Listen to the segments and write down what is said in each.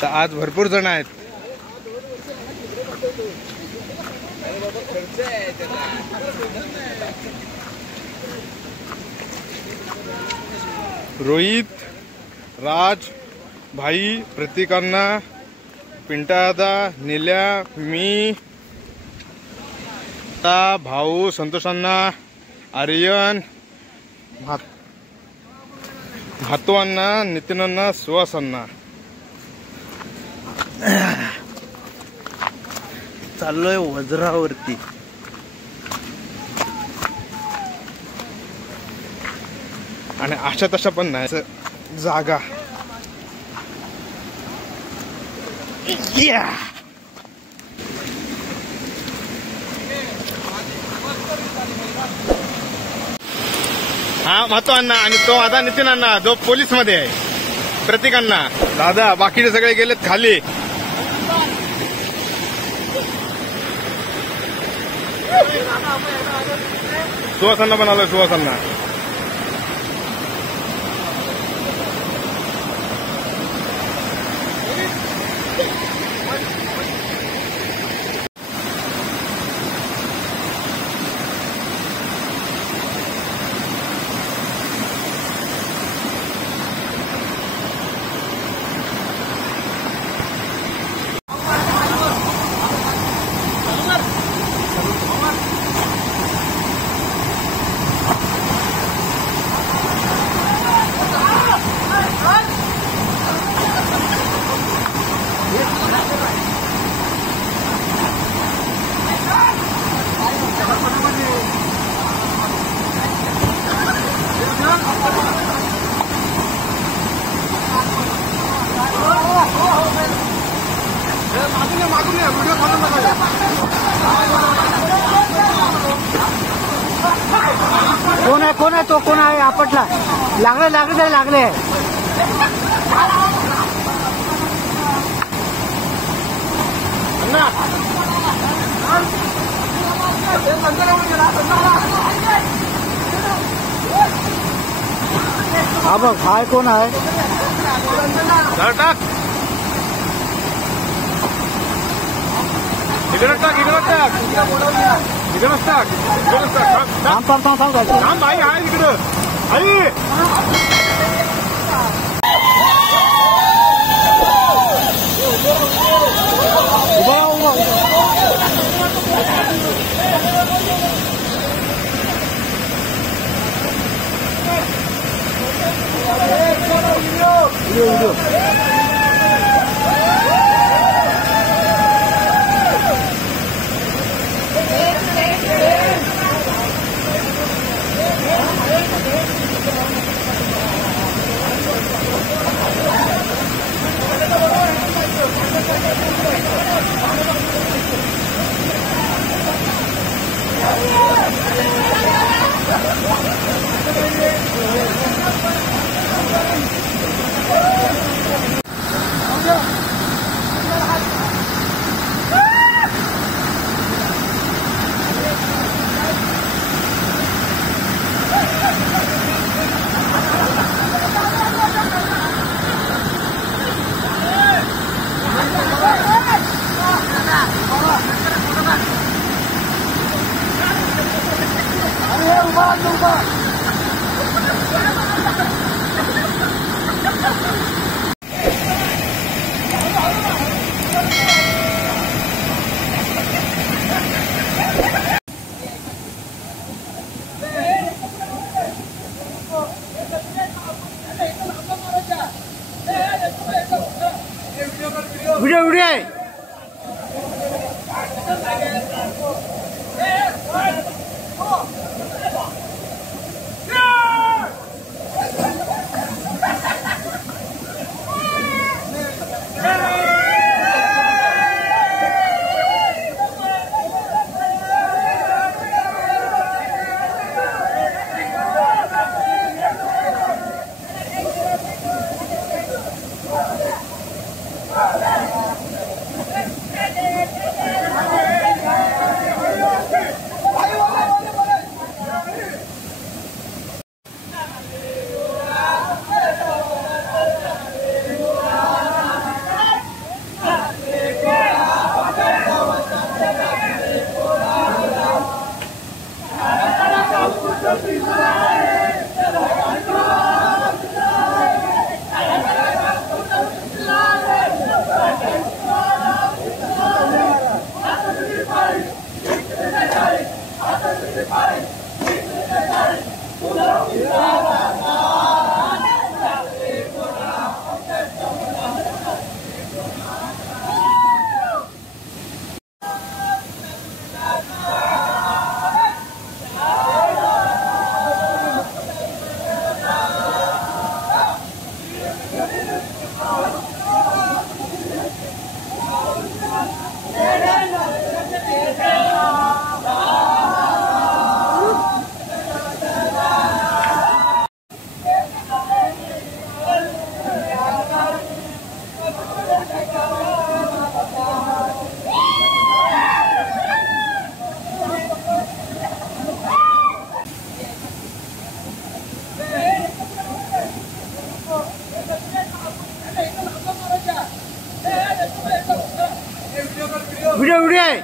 तर आज भरपूर जण आहेत. रोहित, राज, भाई, प्रतीकांना, पिंटादा, नील्या, मी, भाऊ, संतोषांना, आर्यन, भातवांना, नितीनांना, सुहासांना चाललोय वज्रावरती. आणि अशा तशा पण नाही जागा. हा महत्वांना आणि तो आता नितीनांना जो पोलीस मध्ये आहे. प्रतीकांना दादा, बाकीचे सगळे गेलेत खाली. सुहासांना पण आलोय. सुहासांना कोण आहे तो? कोण आहे? आपटला. लागले. हा बघ, हाय कोण आहे? थांब भाई, आहे इकडं. व्हिडिओ आहे. व्हिडिओ व्हिडिओ आहे.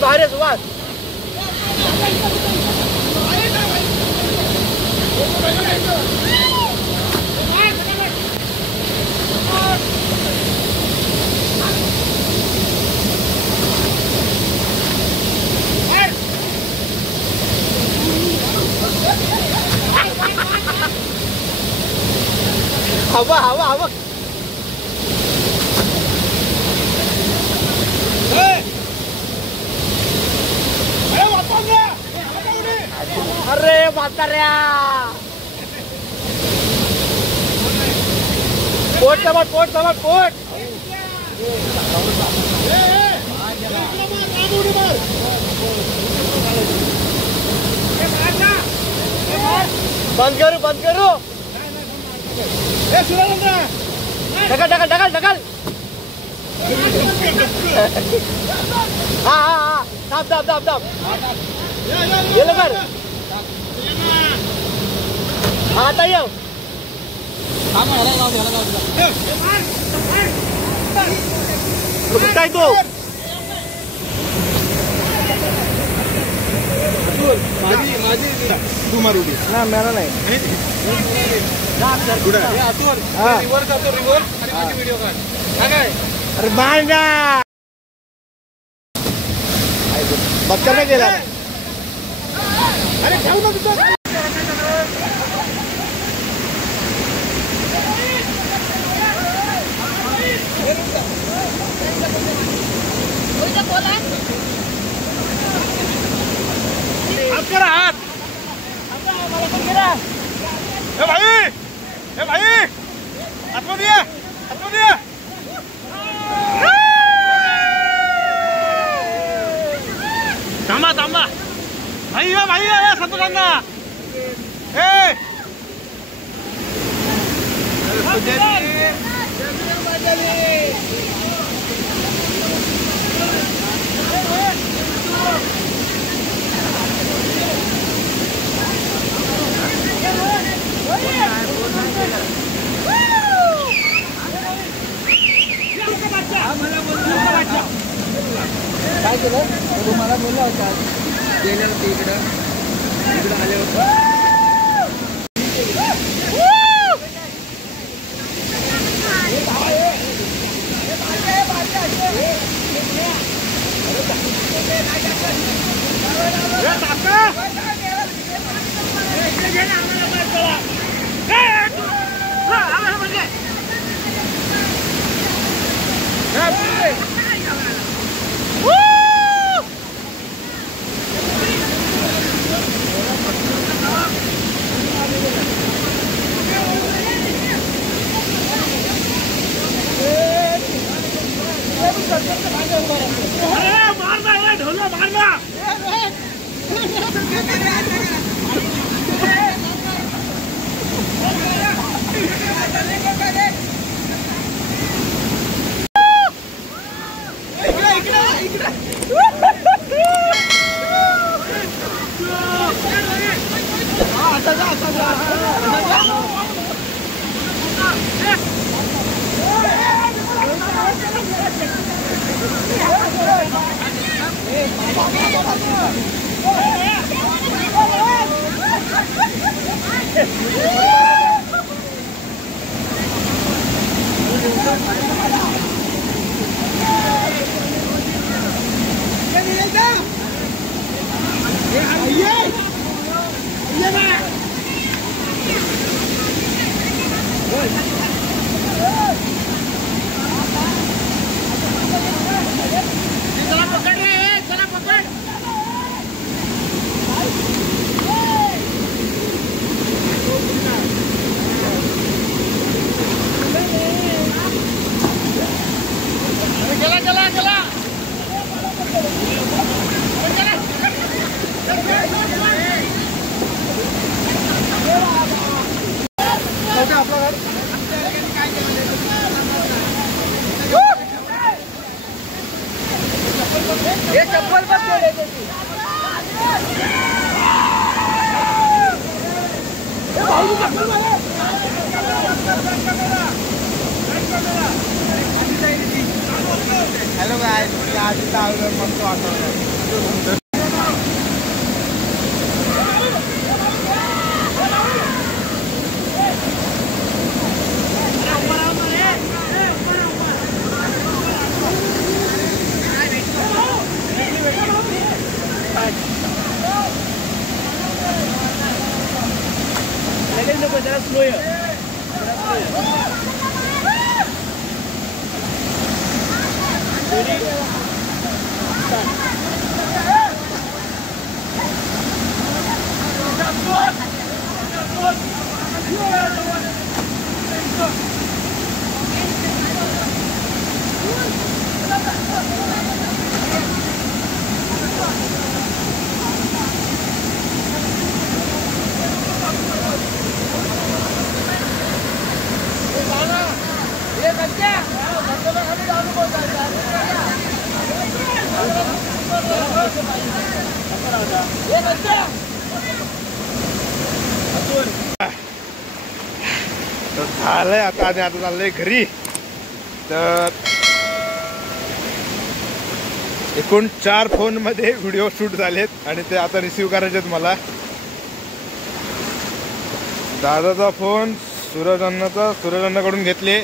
बाहेर आहे सुभाष. हवा हवा हवा. अरे म्हाताऱ्या पोट समोर पोट समोर पोट. बंद करू बंद करू. ढकल ढकल ढकल ढकल. हा हा हा दाब दाब दाब दाब. ये लवकर. हा आता येऊ. कुठं आहे तो. माझी माझी तू मारुडी ना मला नाही. रिव्हर्स जातो रिव्हर्स आणि माझी व्हिडिओ काढ. काय अरे बाय ना बक्कर नाही गेला. अरे ठेव ना तिथं. हात करा हात. हे भाई आतमध्ये ये आतमध्ये ये. थांबा थांबा भाई भाई संतोषांना. ए काय केलं तुम्हाला बोलला होता गेल्या होते इकडं आले होते हॅलो काय आधी मस्त वाटत जरा स्लो तर झालंय आता आणि आता चाललंय घरी. तर एकूण 4 फोन मध्ये व्हिडिओ शूट झालेत आणि ते आता रिसीव करायचेत मला. दादाचा फोन सूरज अण्णाकडून घेतले,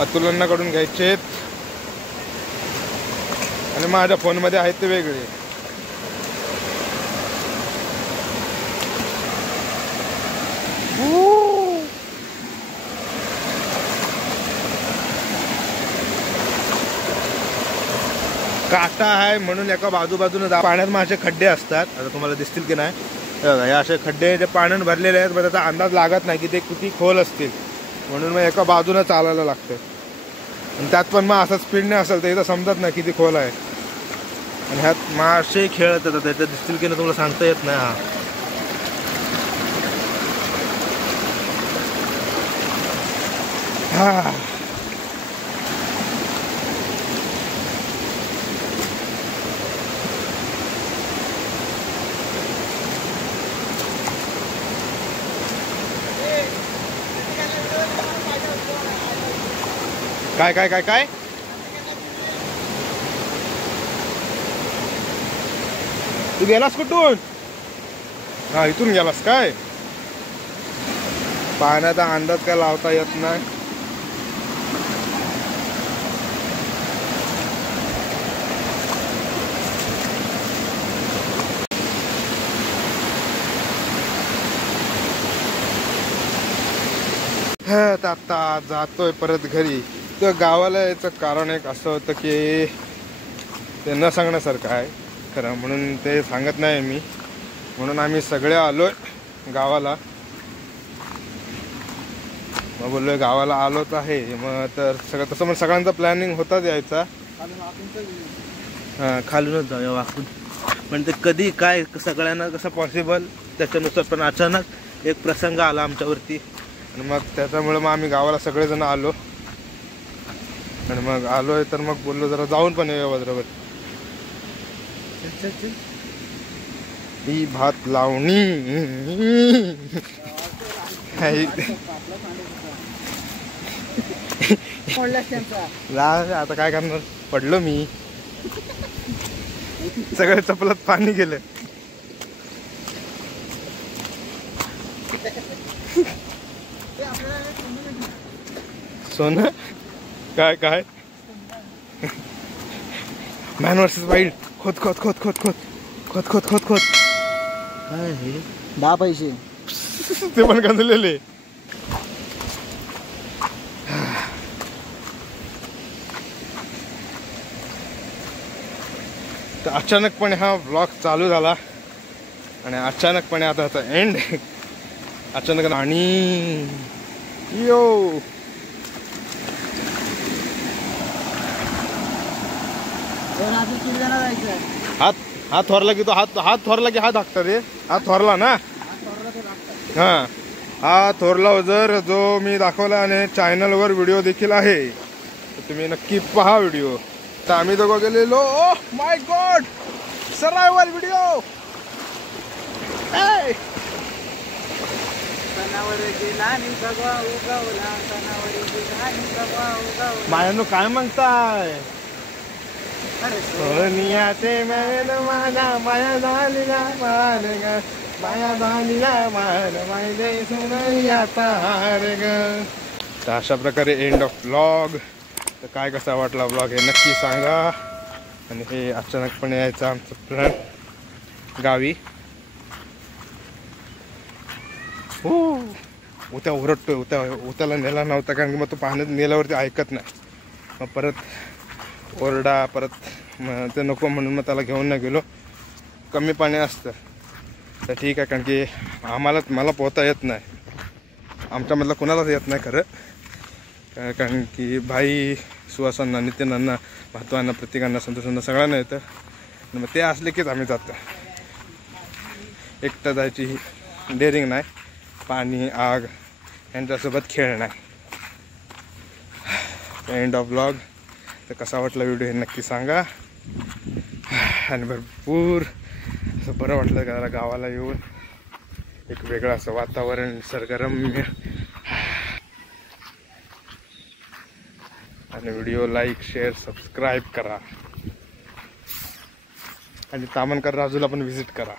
अतुल अण्णाकडून घ्यायचेत आणि माझ्या फोन मध्ये आहेत ते वेगळे. काटा आहे म्हणून एका बाजूबाजूने पाण्यात असे खड्डे असतात. आता तुम्हाला दिसतील की नाही, हे असे खड्डे जे पाण्याने भरलेले आहेत, पण त्याचा अंदाज लागत नाही की ते किती खोल असतील, म्हणून मग एका बाजूने चालायला लागतं. आणि त्यात पण मग असं स्पीडने असेल तर इथं समजत नाही किती खोल आहे. आणि ह्यात मासे खेळत येतात, त्याच्यात दिसतील की नाही तुम्हाला सांगता येत नाही. हा काय काय काय काय तू गेलास कुठून? हा इथून गेलास काय? पाण्याचा अंदाज काय लावता येत नाही. आता जातोय परत घरी. तर गावाला याचं कारण एक असं होतं की ते न सांगण्यासारखं आहे खरं, म्हणून ते सांगत नाही मी. म्हणून आम्ही सगळे आलोय गावाला. मग बोललोय गावाला आलोच आहे. मग तर सगळं तसं मग सगळ्यांचा प्लॅनिंग होताच यायचा. हां खालूनच जाऊया वाकून. पण ते कधी काय सगळ्यांना कसं पॉसिबल त्याच्यानुसार. पण अचानक एक प्रसंग आला आमच्यावरती आणि मग त्याच्यामुळे मग आम्ही गावाला सगळेजण आलो. आणि मग आलोय तर मग बोललो जरा जाऊन पण येऊया बरोबर. ही भात लावणी आता काय करणार, पडलो मी. सगळ्या चपलात पाणी गेलं. सोनं काय काय मॅन वर्सेस वाईल्ड. खोद खोद खोद खोद खोद खोद खोद खोद खोद. काय हे 10 पैसे ते पण गंजलेले. तर अचानकपणे हा ब्लॉग चालू झाला आणि अचानकपणे आता ह्याचा एंड अचानक. आणि यो हात हात थोरला की तो हात थोरला की हात हाकतात रे. हात थोरला ना. हा हा थोरला जर जो मी दाखवला आणि चॅनलवर व्हिडिओ देखील आहे तर तुम्ही नक्की पहा व्हिडिओ. तर आम्ही दोघं गेलेलो. Oh my god survival video. मायानो काय म्हणताय? सोनियाचे मैल माझा माया झालीला मान ग, माया झालीला मान मायले सोनियाचा हार ग. तर अशा प्रकारे एंड ऑफ ब्लॉग. तर काय कसा वाटला ब्लॉग हे नक्की सांगा. आणि हे अचानकपणे यायचं आमचं प्लॅन गावी. हो उत्या ओरडतोय. उत्याला नेला नव्हता कारण की मग तो पाण्यात नेल्यावरती ऐकत नाही. मग परत ओरडा परत ते नको म्हणून मग त्याला घेऊन नाही गेलो. कमी पाणी असतं तर ठीक आहे कारण की मला पोहता येत नाही. आमच्यामधलं कोणालाच येत नाही खरं. कारण की भाई सुहासांना नितीनांना भातवांना प्रत्येकांना संतोषांना सगळ्यांना येतं. मग ते असले कीच आम्ही जातो. एकटं जायची डेअरिंग नाही. पाणी आग यांच्यासोबत खेळ नाही. End of blog. तर कसा वाटला व्हिडिओ हे नक्की सांगा. आणि भरपूर असं बरं वाटलं का गावाला येऊन. एक वेगळं असं वातावरण निसर्गरम्य. आणि व्हिडिओ लाईक शेअर सबस्क्राईब करा. आणि तामणकर राजूला पण व्हिजिट करा.